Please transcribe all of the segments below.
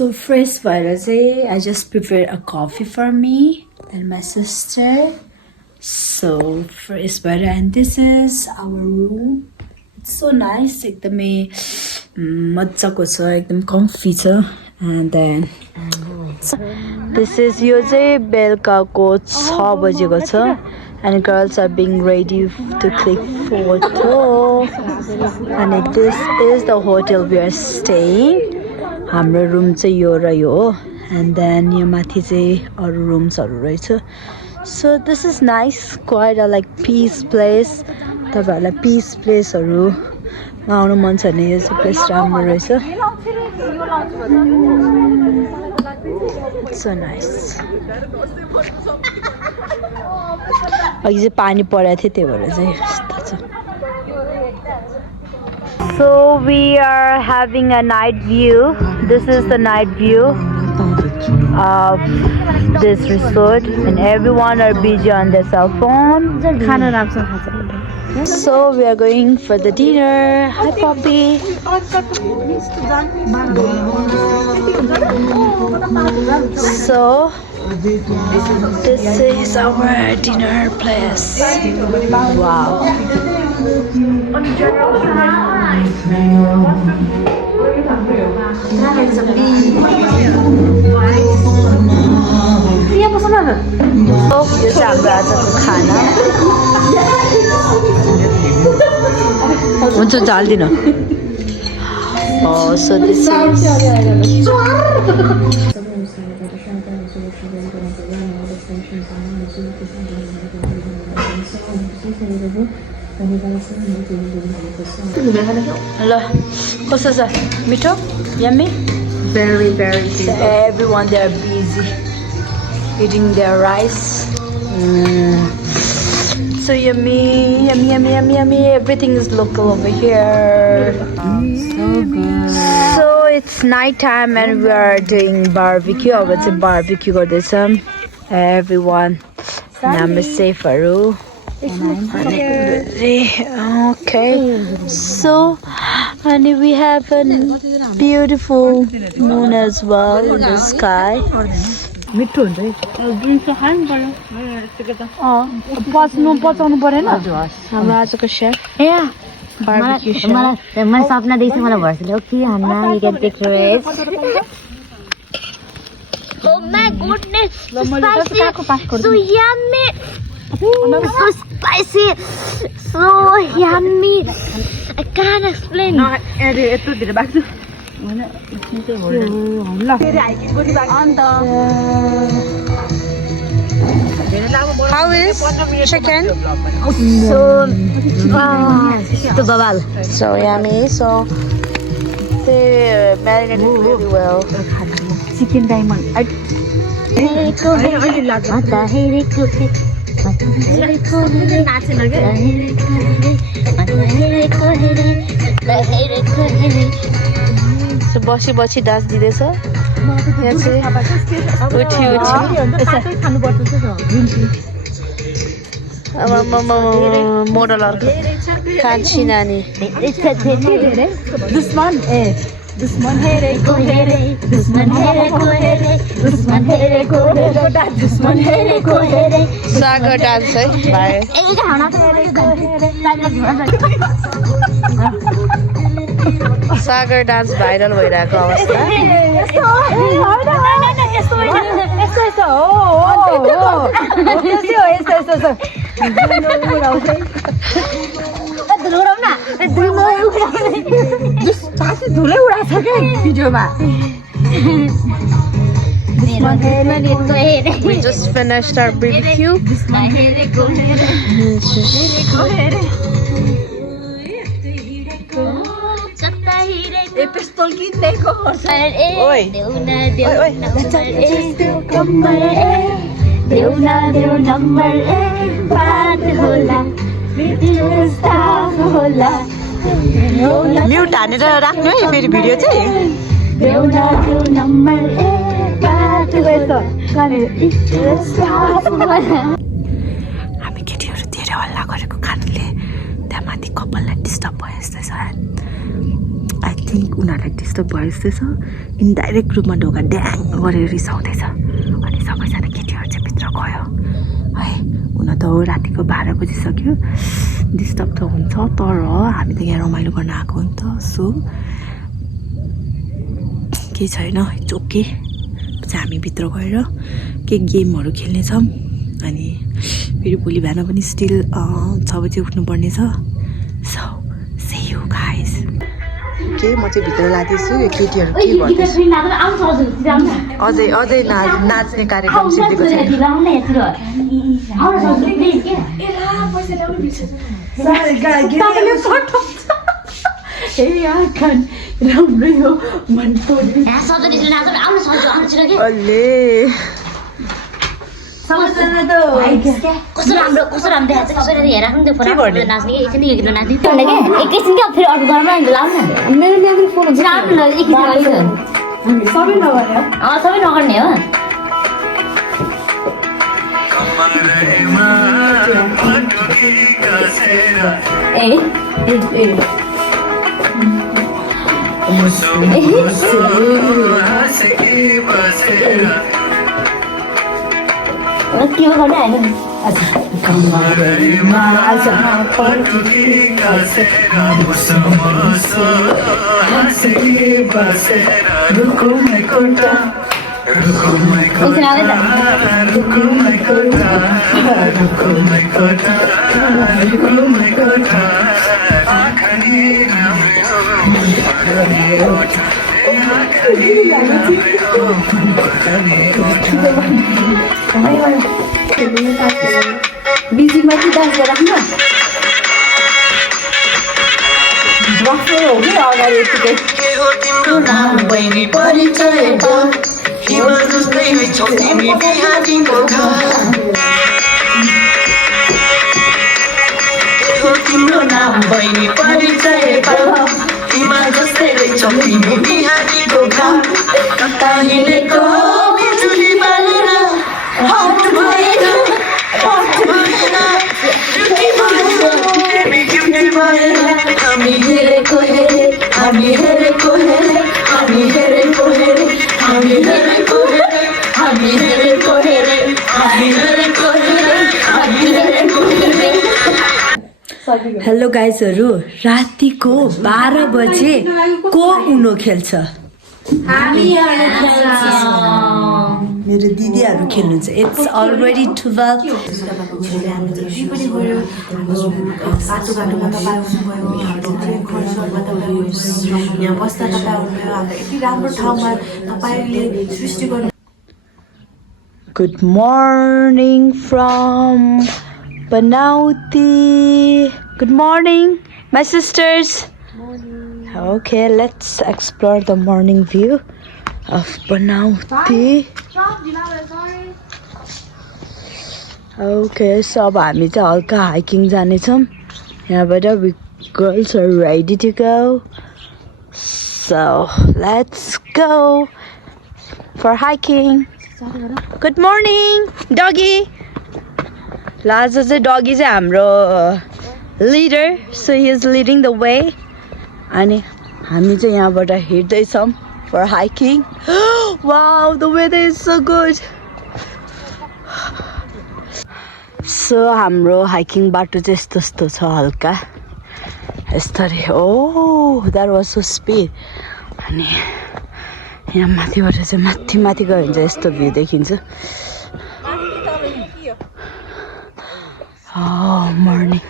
So fresh भएर चाहिँ I just prepared a coffee for me and my sister. So fresh भएर and this is our room. It's so nice. एकदमै मजाको छ, एकदम comfy छ. And then this is यो चाहिँ बेलुकाको 6 बजेको छ. And girls are being ready to click photo. And this is the hotel we are staying. हाम्रो room चाहिँ यो र यो हो. And then यो माथि चाहिँ अरू rooms-हरु रहेछ. So this is nice, quite a like peace place. तपाईहरुलाई peace place-हरु आउनु मन छ भने यो चाहिँ place राम्रो रहेछ. It's so nice. अघि चाहिँ पानी परेको थियो त्यही भएर चाहिँ यस्तो छ. So we are having a night view. This is the night view of this resort and everyone are busy on their cell phone. So we are going for the dinner. Hi Poppy. So this is our dinner place. Wow. यो चाहिँ हाम्रो आजको खाना. हुन्छ हाल्दिन. So this is ल कस्तो छ मिठो yummy Very tasty. so everyone they are busy eating their rice. So yummy everything is local over here. So good. So it's night time and we are doing barbecue. अब चाहिँ barbecue गर्दैछौँ. Everyone हाम्रो सेफहरु. Okay, so and we have a beautiful moon as well in the sky. मिठो हुन्छ है. Drink चाहिँ खानु पर्यो. पचाउनु परेन हाम्रो आजको शेफ barbecue chef. मलाई सपना देख्छु मलाई भर्सले ओके हान्ना you can take rest. Oh my goodness, so yummy, so spicy, so yummy. I can't explain. How is chicken? So yummy. So they marinated really well. Chicken diamond So बसी dance दिँदैछ. यहाँ चाहिँ उठी मोडलहरुको कान्छी नानी. दुश्मन हेरेको हेरे सागर डान्स है भाइ. सागर डान्स भाइरल भइरहेको अवस्था. धुलै उडाछ के भिडियोमा. We just finished our barbecue. पिस्तोल किन्दैको पर्छ. ओइ देउ नम्बर बात होला होला म्युट हानेर राख्नु है फेरि भिडियो चाहिँ. देउ नम्बर बात होला हामी केटीहरू धेरै हल्ला गरेको कारणले त्यहाँ माथि कपाललाई डिस्टर्ब भयो जस्तै छ. आई थिङ्क उनीहरूलाई डिस्टर्ब भयो जस्तै छ इन्डाइरेक्ट रूपमा ढोका ड्याङ गरेर रिसाउँदैछ अनि सबैजना केटीहरू चाहिँ भित्र गयो है हुन त हो रातिको 12 बजिसक्यो डिस्टर्ब त हुन्छ तर हामी त यहाँ रमाइलो गर्न आएको हो नि त सो केही छैन इट्स ओके चाहिँ हामी भित्र गएर के गेमहरू खेल्नेछौँ अनि फेरि भोलि बिहान पनि स्टिल 6 बजी उठ्नुपर्ने छ सो सी यू गाइस के म चाहिँ भित्र लाँदैछु यो केटीहरू के गर्दैछ अझै नाच्ने कार्यक्रम सिद्धेको छैन राम्रै हो मन पर्यो कस्तो राम्रो देखाएको छ कसरी हेराख्नु त्यो फोटो नाच्ने कि एकछिन यो नाच्ने एकैछिन क्या फेरि अर्को घरमा लाउनु मेरो मेरो फोन राम्रो सबै नगर्ने हो के गर्ने होइन म्युजिकमा चाहिँ डान्स गराख्नु बस्नु हो कि अगाडि यतिकै तिम्रो नाम बहिनी परिचय हिमाल जस्तै रहेछ तिमी बिहारीको घाम कता हिँडेको बिजुली बालेर हट भएर हामी हेरेको हेरे हामी हेरेको हेरे हामी हेरेको हेरे हामी हेरेको हेरे हामी हेरेको हेरे हामी हेरेको हेरे हामी हेरेको हेरे हेलो गाइजहरू रातिको 12 बजे को उनो खेल्छ मेरो दिदीहरू खेल्नुहुन्छ it's already 12 good morning from Banauti. Good morning, my sisters. Morning. Okay, let's explore the morning view of Banauti. Okay, so हामी चाहिँ हल्का हाइकिङ जानेछौँ यहाँबाट we girls are ready to go. So, let's go for hiking. Good morning, doggy. आज चाहिँ doggy चाहिँ हाम्रो leader so he is leading the way अनि हामी चाहिँ यहाँबाट हिँड्दैछौँ for hiking wow the weather is so good so हाम्रो हाइकिङ बाटो चाहिँ यस्तो छ हल्का यस्तरी oh that was so speed अनि यहाँ माथिबाट चाहिँ माथि गयो भने चाहिँ यस्तो भ्यू देखिन्छ Oh, morning.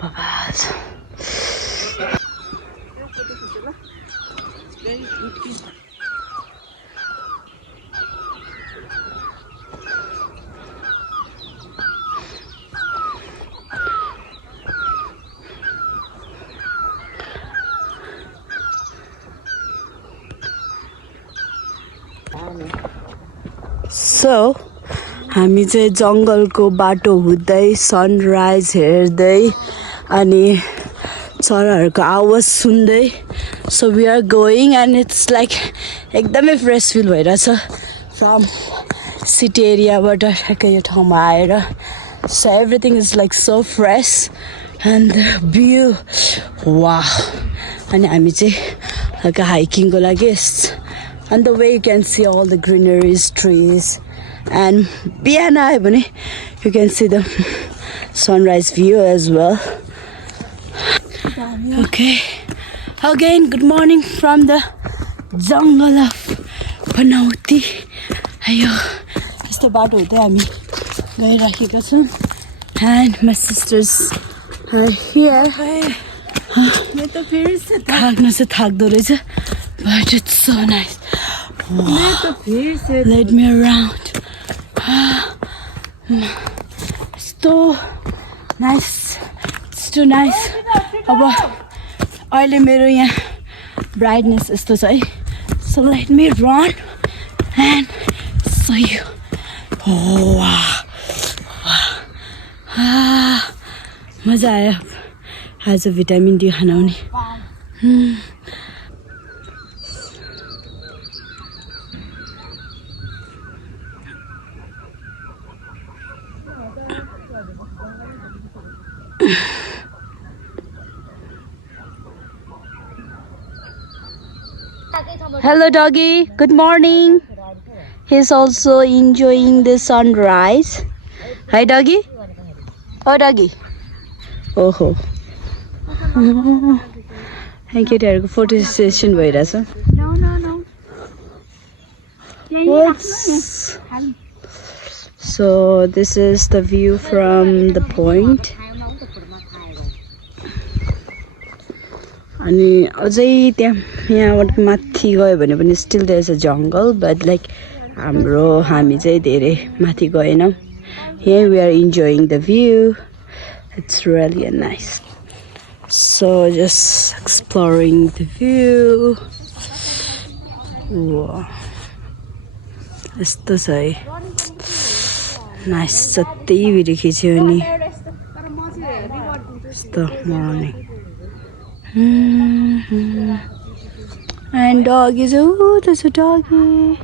Bye-bye. So, हामी चाहिँ जङ्गलको बाटो हुँदै सनराइज हेर्दै अनि चराहरूको आवाज सुन्दै so we are going and it's like एकदमै फ्रेस फिल भइरहेछ फ्रम सिटी एरियाबाट ठ्याक्कै यो ठाउँमा आएर so everything is like so fresh and the view वाह अनि हामी चाहिँ हल्का हाइकिङको लागि on the way you can see all the greeneries, trees, and बिहान आयो भने you can see the sunrise view as well. Okay, again good morning from the jungle of Panauti. Ayo, यस्तो बाटो हुँदै हामी गइराखेका छौँ and my sisters are here. मैं तो फिर से थाक्न चाहिँ थाक्दो रहेछ but it's so nice. मैं तो फिर से Let me around. So nice. It's too nice. अब अहिले मेरो यहाँ brightness यस्तो छ है. So let me run and show you. Oh wow. मजा आयो आज भिटामिन डी खान आउने. Hello doggy, good morning. He's also enjoying the sunrise. Hi doggy. Oh doggy. Oh ho. Thank you dear. Photo session भइरहेछ. No. Whoops. So this is the view from the point. अनि अझै त्यहाँ यहाँबाट माथि गयो भने पनि still there is a jungle, but like हामी चाहिँ धेरै माथि गएनौँ. Here we are enjoying the view. It's really nice. So just exploring the view. Wow. यस्तो छ है. Nice. जति भिडियो खिच्यो नि यस्तो morning. And doggy is, oh, there's a doggy.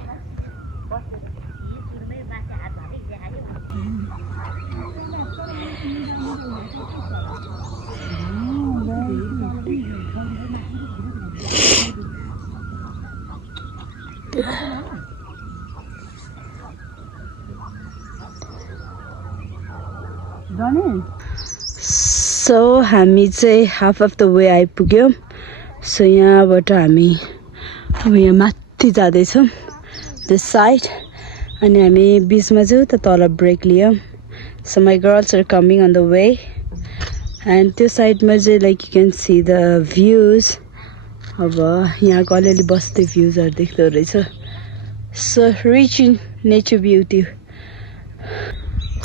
So हामी चाहिँ half of the way आइपुग्यौँ. So यहाँबाट हामी अब यहाँ माथि जाँदैछौँ this side. अनि हामी बिचमा चाहिँ त तल ब्रेक लियौँ. So my girls are coming on the way. And त्यो साइडमा चाहिँ like you can see the views. अब यहाँको अलिअलि बस्ती भ्युजहरू देख्दो रहेछ. So rich in nature beauty.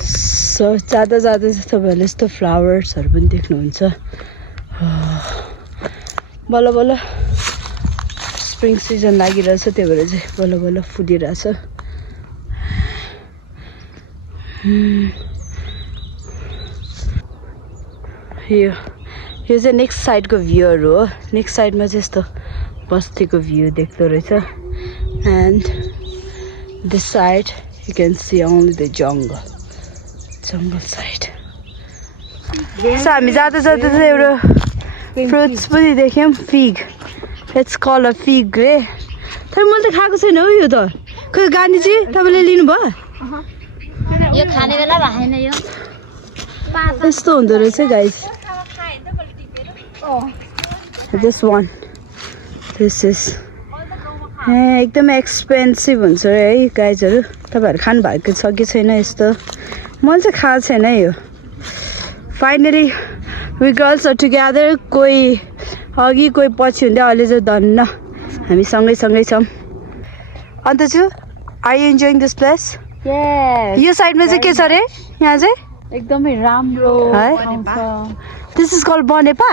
So जाँदा जाँदा चाहिँ तपाईँहरूले यस्तो फ्लावर्सहरू पनि देख्नुहुन्छ. बल्ल बल्ल स्प्रिङ सिजन लागिरहेछ, त्यही भएर चाहिँ बल्ल बल्ल फुलिरहेछ. यो चाहिँ नेक्स्ट साइडको भ्यूहरू हो. नेक्स्ट साइडमा चाहिँ यस्तो बस्तीको भ्यू देख्दो रहेछ. And this side you can see only the jungle side. So हामी जाँदा जाँदा चाहिँ एउटा फ्रुट्स पनि देख्यौँ. Fig. It's call a fig रे. तर मैले त खाएको छैन हौ यो त. खोइ गानीजी तपाईँले लिनुभयो? यो खाने बेला भएन यो. यस्तो हुँदो रहेछ guys. This one. This is एकदमै एक्सपेन्सिभ हुन्छ है गाइजहरू. तपाईँहरू खानु भएको छ कि छैन यस्तो? मैले चाहिँ खाएको छैन यो. Finally we girls are together. कोही अघि कोही पछि हुँदै अहिले चाहिँ धन्न हामी सँगै छौँ. अन्त छु are you enjoying this place? यो साइडमा चाहिँ के छ अरे यहाँ चाहिँ? एकदमै राम्रो है. This is called Banepa.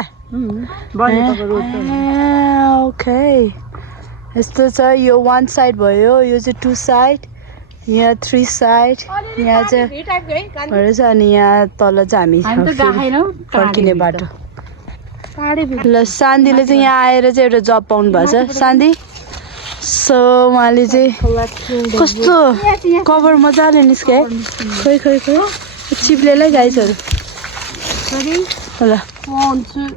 Okay. यस्तो छ. यो वान साइड भयो, यो चाहिँ टू साइड, यहाँ थ्री साइड, यहाँ चाहिँ छ. अनि यहाँ तल चाहिँ हामी फर्किने बाटो. ल सान्धीले चाहिँ यहाँ आएर चाहिँ एउटा जब पाउनु भएको छ. सान्धी. सो उहाँले चाहिँ कस्तो कभर मजाले निस्क्यो. खोइ चिप्लेलाई गाइसहरू. ल 1 2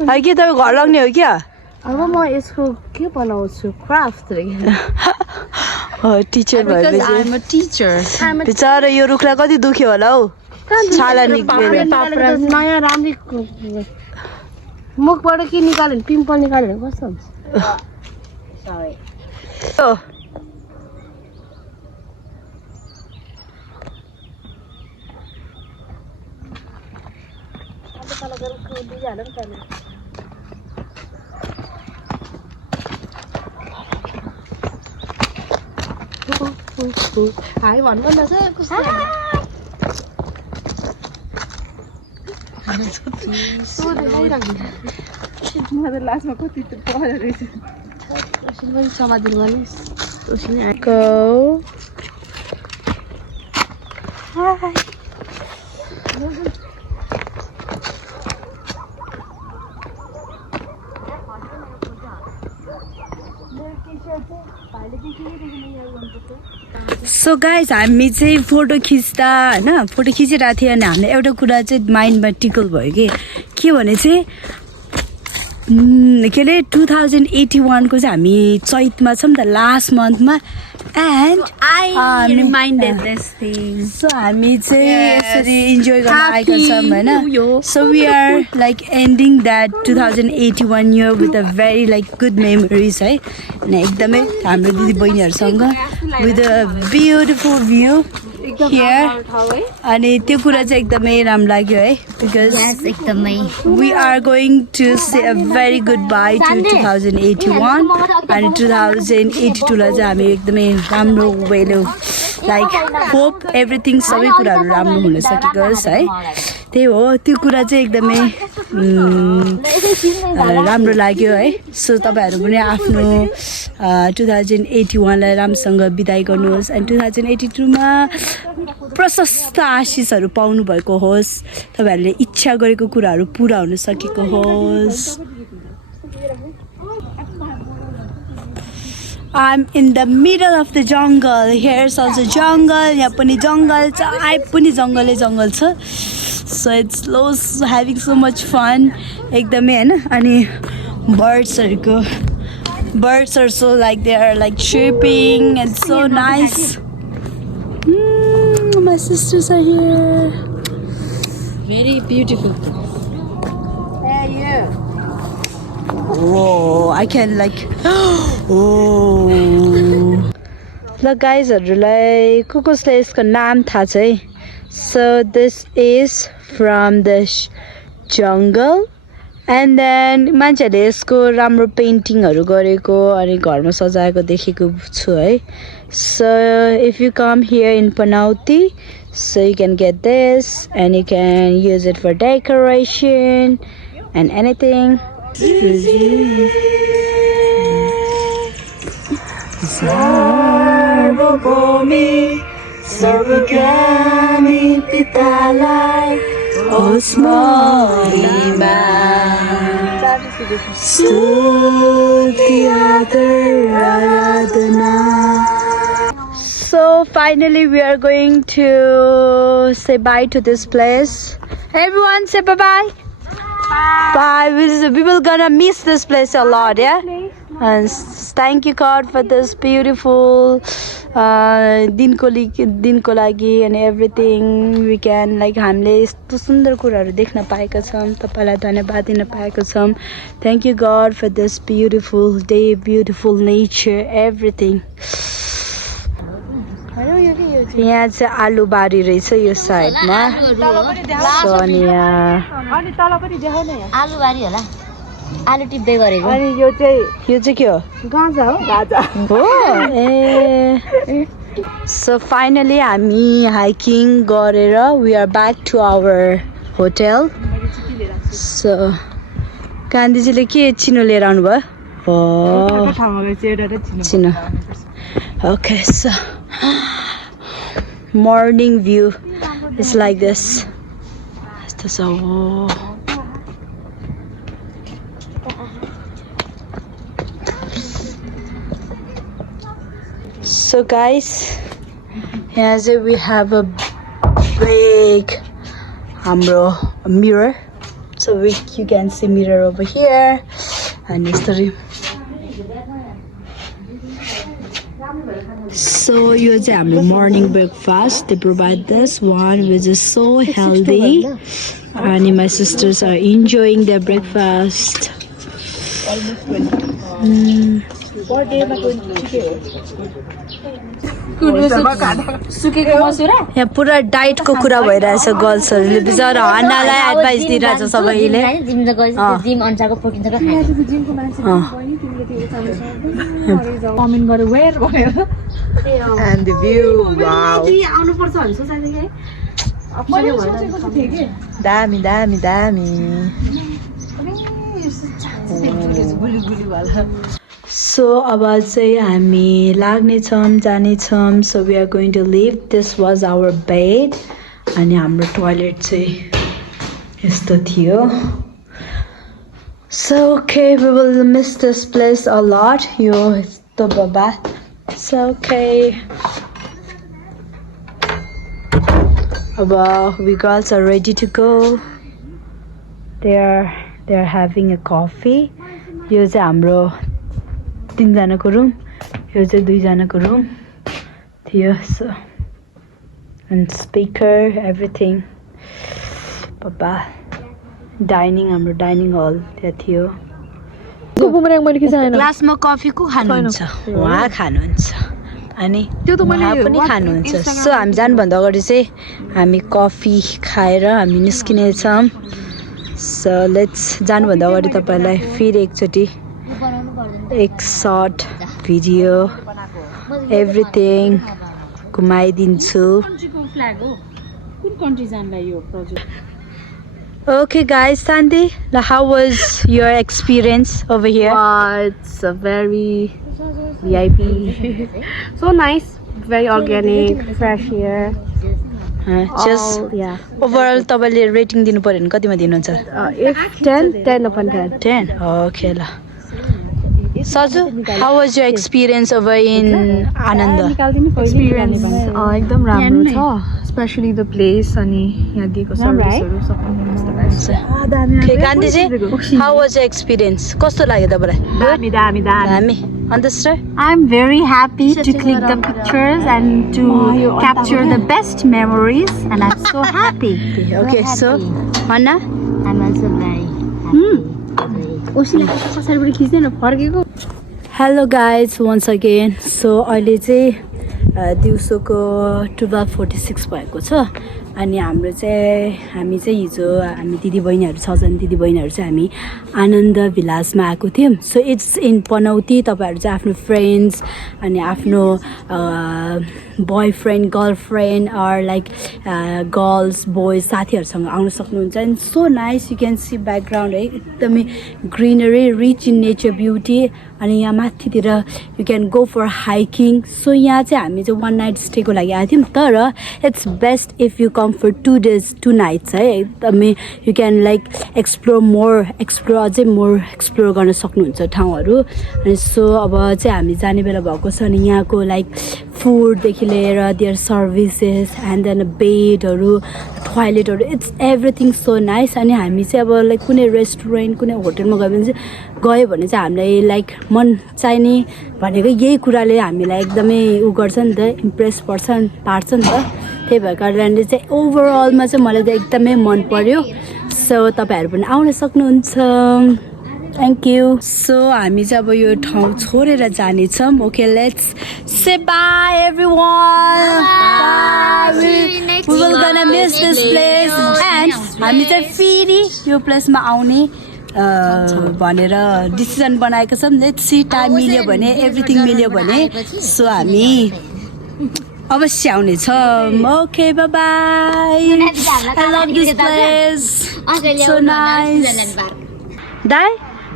3 के तपाईँ घर लाग्ने हो क्या अब म यसको के बनाउँछु क्राफ्ट टिचर भएपछि टिचर बिचरा यो रुखलाई कति दुख्यो होला हौ छाला निक्लेर नयाँ राम्रै मुखबाट के निकाल्यो भने पिम्पल निकाल्यो भने कस्तो हुन्छ हाई भन्नु न सर कस्तो लास्टमा कति परेर रहेछ पनि समाधान गर्नुहोस् सो गाइज हामी चाहिँ फोटो खिच्दा होइन फोटो खिचिरहेको थियो अनि हामीले एउटा कुरा चाहिँ माइन्डमा टिकल भयो के भने चाहिँ के अरे 2081 को चाहिँ हामी चैतमा छौँ नि त लास्ट मन्थमा एन्ड सो हामी चाहिँ यसरी इन्जोय गर्न आएका छौँ होइन so we are like ending that 2081 year with a very like good memories है अनि एकदमै हाम्रो दिदी बहिनीहरूसँग with a beautiful view here अनि त्यो कुरा चाहिँ एकदमै राम्रो लाग्यो है बिकज एकदमै we are going to say a very goodbye to 2081 अनि 2082 लाई चाहिँ हामी एकदमै राम्रो वेले लाइक होप एभ्रिथिङ सबै कुराहरू राम्रो हुन सकेको होस् है त्यही हो त्यो कुरा चाहिँ एकदमै राम्रो लाग्यो है सो तपाईँहरू पनि आफ्नो 2081 लाई राम्रोसँग बिदाई गर्नुहोस् अनि 2082 मा प्रशस्त आशिषहरू पाउनु भएको होस् तपाईँहरूले इच्छा गरेको कुराहरू पुरा हुन सकेको होस् I'm in the middle of the jungle. Here's also jungle. यहाँ पनि जङ्गल छ आइ पनि जङ्गलै जङ्गल छ so it's having so much fun एकदमै हैन अनि birds are so like they are like chirping and so nice. My sisters are here. Very beautiful. Whoa, I can like ल गाइजहरूलाई कसलाई यसको नाम थाहा छ है so this is from the jungle and then मान्छेहरूले यसको राम्रो पेन्टिङहरू गरेको अनि घरमा सजाएको देखेको छु है so if you come here in Panauti so you can get this and you can use it for decoration and anything. सर्वभूमि सर्वज्ञानी पितालाई ओस्मरिमा स्तुति आदर आराधना. So finally we are going to say bye to this place. Everyone say bye bye. Bye. We will gonna miss this place a lot, yeah. And thank you God for this beautiful दिनको लागि and everything we can like हामीले यस्तो सुन्दर कुराहरू देख्न पाएका छौँ तपाईलाई धन्यवाद दिन पाएका छौँ. Thank you God for this beautiful day, beautiful nature, everything. यहाँ चाहिँ आलु बारी रहेछ यो साइडमा अनि आलु बारी होला आलु टिप्दै गरेको अनि यो चाहिँ के हो गाजा हो ए सो फाइनली हामी हाइकिङ गरेर we are back to our hotel so गान्धीजीले के चिनो लिएर आउनुभयो हो चिनो okay so morning view is like this. So guys, here we have a big हाम्रो mirror. So you can see mirror over here. And yesterday. So यो चाहिँ हाम्रो morning breakfast. They provide this one which is so healthy. And my sisters are enjoying their breakfast. यहाँ पुरा डाइटको कुरा भइरहेछ गर्ल्सहरूले बिचारा हन्नालाई advice दिइरहेछ सबैले जिम अनुसारको प्रोटिन सबै कमेन्ट गरे वेयर भनेर And the view, wow. आउनु पर्छ भन्ने सोचाइले के मैले सोचेको त थिए के Dami, dami, dami. So अब चाहिँ हामी लाग्नेछौँ जानेछौँ. So we are going to leave. This was our bed. अनि हाम्रो टोयलेट चाहिँ यस्तो थियो. So okay, we will miss this place a lot. यो यस्तो बाबा. So okay. We girls are ready to go. They're having a coffee. यो चाहिँ हाम्रो 3 जनाको रुम. यो चाहिँ 2 जनाको रुम थियो. So and speaker, everything. Papa dining, हाम्रो डाइनिङ हल त्यहाँ थियो. बुमरेङ मैले के छैन क्लासमा कफी को खानुहुन्छ? उहाँ खानुहुन्छ. अनि त्यो त मैले उहाँ पनि खानुहुन्छ. सो हामी जानुभन्दा अगाडि चाहिँ हामी कफी खाएर हामी निस्किने छौँ. सो लेट्स जानुभन्दा अगाडि तपाईलाई फेरि एकचोटि एक सर्ट भिडियो एभ्रिथिङ घुमाइदिन्छु. कुन कन्ट्री जानलाई यो project Okay guys, Sandy, how was your experience over here? It's a very VIP. So nice, very organic, fresh air. Just yeah. overall तपाईले रेटिङ दिनु पर्यो भने कतिमा दिनुहुन्छ? If 10 upon 10. 10. Okay la. Saju, how was your experience over in Ananda? Experience एकदम राम्रो छ, especially the place अनि यहाँ दिएको सर्भिसहरु सबै Okay, Gandhi ji, how was your experience? कस्तो लाग्यो तपाईलाई? दामी. Understood? I'm very happy to click the pictures and to capture the best memories, and I'm so happy. Okay, so Anna? I'm also very ओसीले कसरी खिच्दैन फर्केको. Hello guys, once again. So अहिले चाहिँ दिउँसोको 12:46 भएको छ. अनि हामी चाहिँ हिजो हामी दिदीबहिनीहरू 6 जना दिदीबहिनीहरू चाहिँ हामी आनन्द भिलाजमा आएको थियौँ. So it's in Panauti. तपाईहरु चाहिँ आफ्नो फ्रेन्ड्स अनि आफ्नो boyfriend girlfriend or like girls boys साथीहरुसँग आउन सक्नुहुन्छ. And so nice, you can see background है एकदमै greenery, rich in nature beauty. अनि यहाँ माथितिर you can go for hiking. So यहाँ चाहिँ हामी चाहिँ 1 नाइट स्टेको लागि आएको थियौँ. तर it's best if you come for 2 days 2 nights है. एकदमै यु क्यान लाइक एक्सप्लोर अझै मोर एक्सप्लोर गर्न सक्नुहुन्छ ठाउँहरू. अनि सो अब चाहिँ हामी जाने बेला भएको छ. अनि यहाँको लाइक फुडदेखि लिएर देयर सर्भिसेस एन्ड देन बेडहरू, टोयलेटहरू, इट्स एभ्रिथिङ सो नाइस. अनि हामी चाहिँ अब लाइक कुनै रेस्टुरेन्ट कुनै होटलमा गयो भने चाहिँ हामीलाई लाइक मन चाहिने भनेको यही कुराले हामीलाई एकदमै गर्छ नि त, इम्प्रेस पार्छ नि त. त्यही भएर कारणले चाहिँ ओभरअलमा चाहिँ मलाई चाहिँ एकदमै मन पर्यो. सो तपाईहरु पनि आउन सक्नुहुन्छ. Thank you. सो हामी चाहिँ अब यो ठाउँ छोडेर जानेछौँ. Okay, let's say bye everyone. We will gonna miss this place. And हामी चाहिँ फेरि यो प्लेसमा आउने भनेर डिसिजन बनाएको छौँ. लेट्स सी, टाइम मिल्यो भने, एभ्रिथिङ मिल्यो भने सो हामी अवश्य आउने छौँ. Okay, bye bye. I love this place. So nice. दाइ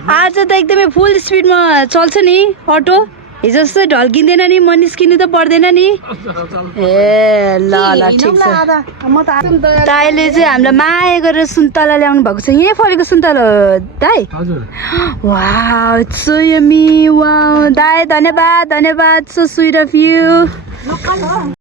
आज त एकदमै फुल स्पिडमा चल्छ नि अटो. हिजो जस्तो ढल्किँदैन नि, म निस्किनु त पर्दैन नि. ए ल ठिक छ. दाइले चाहिँ हामीलाई माया गरेर सुन्तला ल्याउनु भएको छ. यहीँ फलेको सुन्तला हो दाइ? Wow, it's so yummy. Wow दाइ, धन्यवाद. So sweet of you.